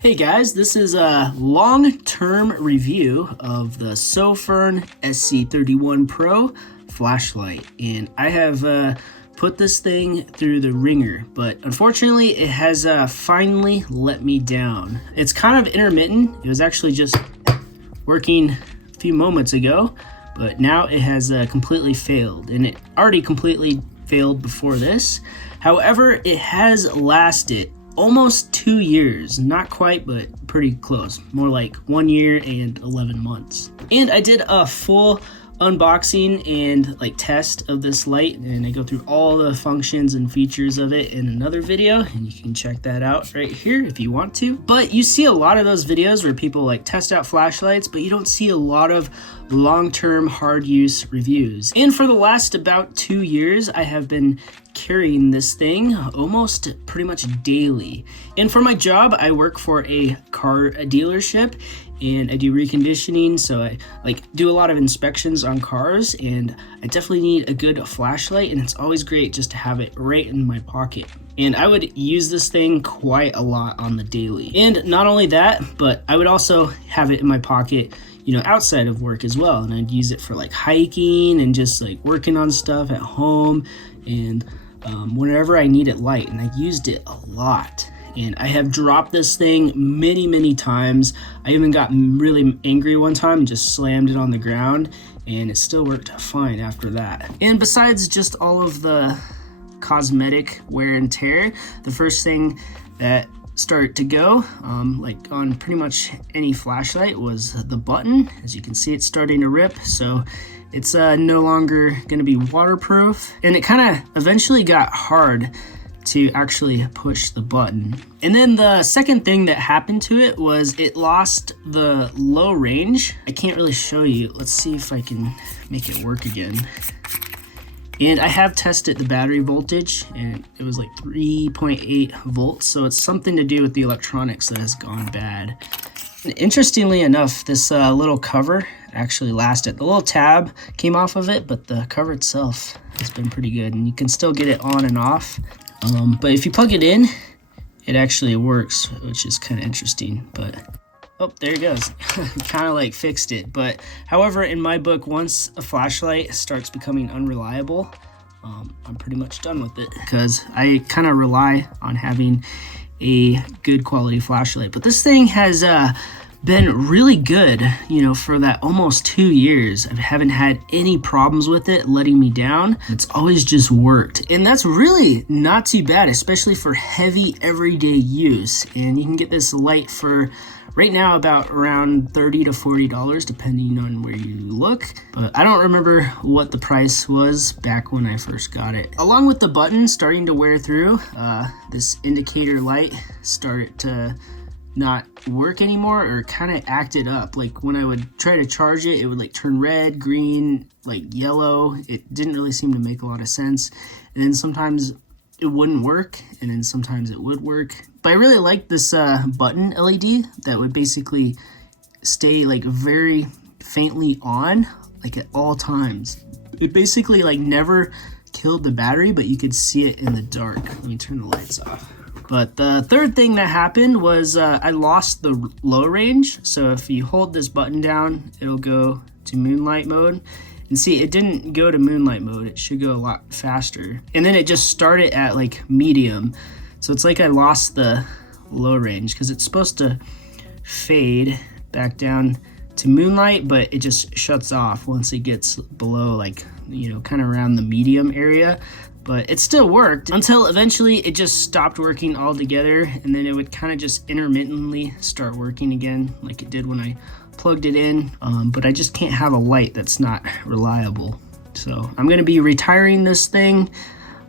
Hey guys, this is a long-term review of the Sofirn SC31 Pro flashlight, and I have put this thing through the ringer, but unfortunately it has finally let me down. It's kind of intermittent. It was actually just working a few moments ago, but now it has completely failed, and it already completely failed before this. However, it has lasted almost 2 years, not quite, but pretty close, more like 1 year and 11 months. And I did a full unboxing and test of this light, and I go through all the functions and features of it in another video, and you can check that out right here if you want to. But you see a lot of those videos where people test out flashlights, but you don't see a lot of long-term hard use reviews. And for the last about 2 years, I have been carrying this thing almost pretty much daily. And for my job, I work for a car dealership, and I do reconditioning, so I do a lot of inspections on cars, and I definitely need a good flashlight, and it's always great just to have it right in my pocket. And I would use this thing quite a lot on the daily. And not only that, but I would also have it in my pocket, outside of work as well, and I'd use it for hiking and just working on stuff at home, and whenever I need it light, and I used it a lot. And I have dropped this thing many times. I even got really angry one time and just slammed it on the ground, and it still worked fine after that. And besides just all of the cosmetic wear and tear, the first thing that started to go, on pretty much any flashlight, was the button. As you can see, it's starting to rip, so it's no longer going to be waterproof. And it kind of eventually got hard to actually push the button. And then the second thing that happened to it was it lost the low range. I can't really show you. Let's see if I can make it work again. And I have tested the battery voltage, and it was 3.8 volts, so it's something to do with the electronics that has gone bad. And interestingly enough, this little cover actually lasted. The little tab came off of it, but the cover itself has been pretty good, and you can still get it on and off. But if you plug it in, it actually works, which is kind of interesting. But oh, there it goes. Kind of fixed it. But however, in my book, once a flashlight starts becoming unreliable, I'm pretty much done with it, because I kind of rely on having a good quality flashlight. But this thing has been really good, for that almost 2 years. I haven't had any problems with it letting me down. It's always just worked, and that's really not too bad, especially for heavy everyday use. And you can get this light for right now about around $30 to $40, depending on where you look. But I don't remember what the price was back when I first got it. Along with the button starting to wear through, this indicator light started to not work anymore, or kind of acted up. When I would try to charge it, it would turn red, green, yellow. It didn't really seem to make a lot of sense. And then sometimes it wouldn't work, and then sometimes it would work. But I really liked this button LED that would basically stay very faintly on, at all times. It basically never killed the battery, but you could see it in the dark. Let me turn the lights off. But the third thing that happened was I lost the low range. So if you hold this button down, it'll go to moonlight mode. And see, it didn't go to moonlight mode. It should go a lot faster. And then it just started at medium. So it's I lost the low range, because it's supposed to fade back down to moonlight, but it just shuts off once it gets below kind of around the medium area. But it still worked until eventually it just stopped working altogether, and then it would kind of just intermittently start working again, like it did when I plugged it in. But I just can't have a light that's not reliable. So I'm going to be retiring this thing,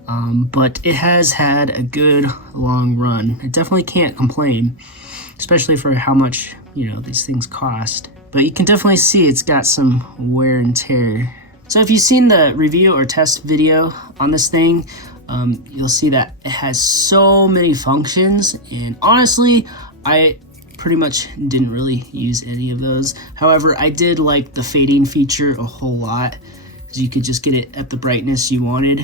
but it has had a good long run. I definitely can't complain, especially for how much these things cost. But you can definitely see it's got some wear and tear. So if you've seen the review or test video on this thing, you'll see that it has so many functions, and honestly, I pretty much didn't really use any of those. However, I did like the fading feature a whole lot, because you could just get it at the brightness you wanted.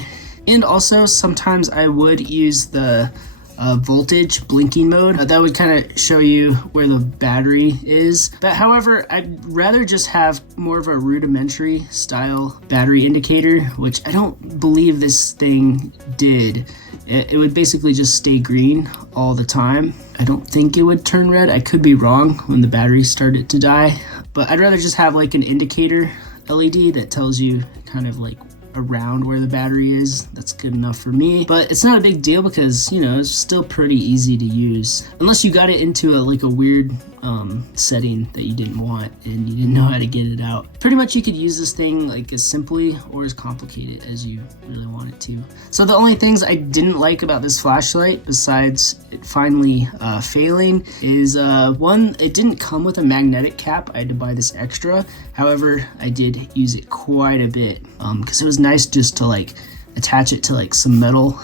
And also, sometimes I would use the voltage blinking mode. That would kind of show you where the battery is. But however, I'd rather just have more of a rudimentary style battery indicator, which I don't believe this thing did. It would basically just stay green all the time. I don't think it would turn red. I could be wrong when the battery started to die, but I'd rather just have like an indicator LED that tells you kind of like around where the battery is. That's good enough for me, but it's not a big deal because, you know, it's still pretty easy to use unless you got it into a weird setting that you didn't want and you didn't know how to get it out. Pretty much you could use this thing like as simply or as complicated as you really want it to. So the only things I didn't like about this flashlight, besides it finally failing, is one, it didn't come with a magnetic cap. I had to buy this extra. However, I did use it quite a bit because it was nice just to like attach it to like some metal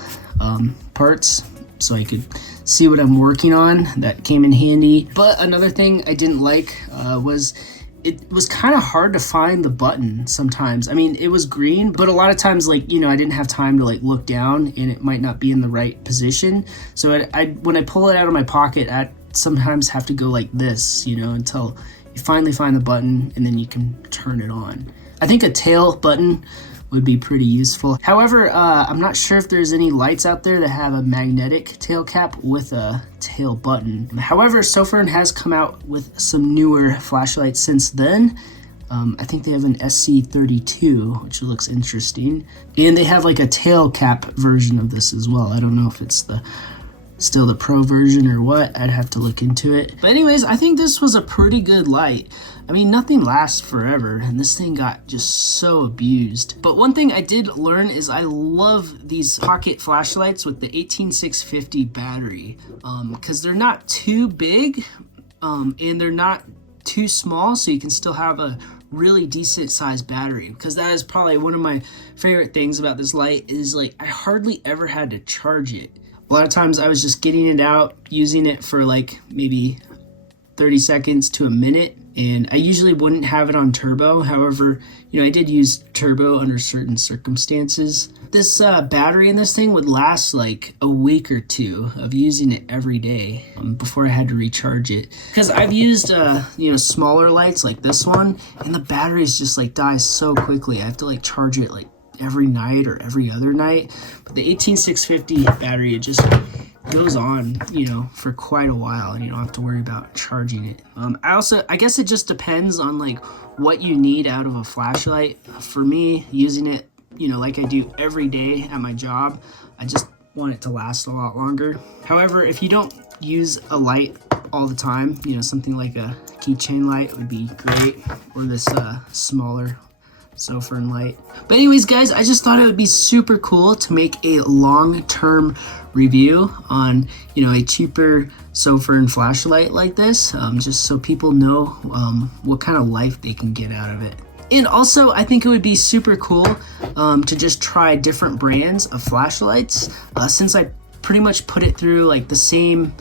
parts so I could see what I'm working on. That came in handy. But another thing I didn't like was it was kind of hard to find the button sometimes. I mean, it was green, but a lot of times, like, you know, I didn't have time to like look down and it might not be in the right position. So I when I pull it out of my pocket, I sometimes have to go like this, you know, until you finally find the button and then you can turn it on. I think a tail button would be pretty useful. However, I'm not sure if there's any lights out there that have a magnetic tail cap with a tail button. However, Sofirn has come out with some newer flashlights since then. I think they have an SC32, which looks interesting. And they have like a tail cap version of this as well. I don't know if it's still the pro version or what. I'd have to look into it. But anyways, I think this was a pretty good light. I mean, nothing lasts forever, and this thing got just so abused. But one thing I did learn is I love these pocket flashlights with the 18650 battery, because they're not too big, and they're not too small, so you can still have a really decent sized battery. Because that is probably one of my favorite things about this light is like I hardly ever had to charge it. A lot of times I was just getting it out, using it for like maybe 30 seconds to a minute, and I usually wouldn't have it on turbo. However, you know, I did use turbo under certain circumstances. This battery in this thing would last like a week or two of using it every day before I had to recharge it. Because I've used, you know, smaller lights like this one, and the batteries just like die so quickly. I have to like charge it like every night or every other night. But the 18650 battery, it just goes on, you know, for quite a while, and you don't have to worry about charging it. I guess it just depends on like what you need out of a flashlight. For me, using it, you know, like I do every day at my job, I just want it to last a lot longer. However, if you don't use a light all the time, you know, something like a keychain light would be great, or this smaller Sofirn light. But anyways, guys, I just thought it would be super cool to make a long-term review on, you know, a cheaper Sofirn flashlight like this, just so people know what kind of life they can get out of it. And also, I think it would be super cool to just try different brands of flashlights, since I pretty much put it through like the same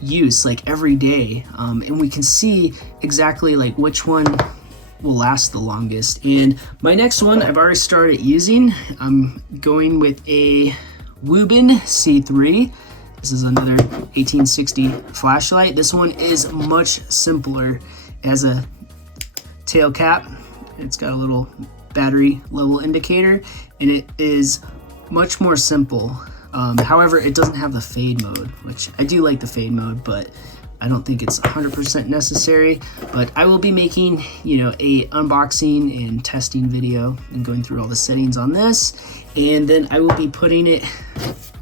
use like every day, and we can see exactly like which one will last the longest. And my next one I've already started using. I'm going with a Wubin C3. This is another 1860 flashlight. This one is much simpler. It has a tail cap. It's got a little battery level indicator, and it is much more simple. However, it doesn't have the fade mode, which I do like the fade mode, but I don't think it's 100% necessary. But I will be making, you know, a unboxing and testing video and going through all the settings on this, and then I will be putting it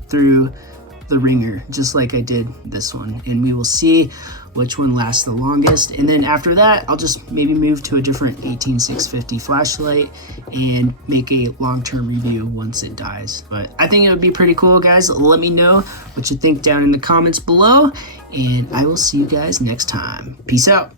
through the ringer just like I did this one, and we will see which one lasts the longest. And then after that, I'll just maybe move to a different 18650 flashlight and make a long-term review once it dies. But I think it would be pretty cool, guys. Let me know what you think down in the comments below, and I will see you guys next time. Peace out.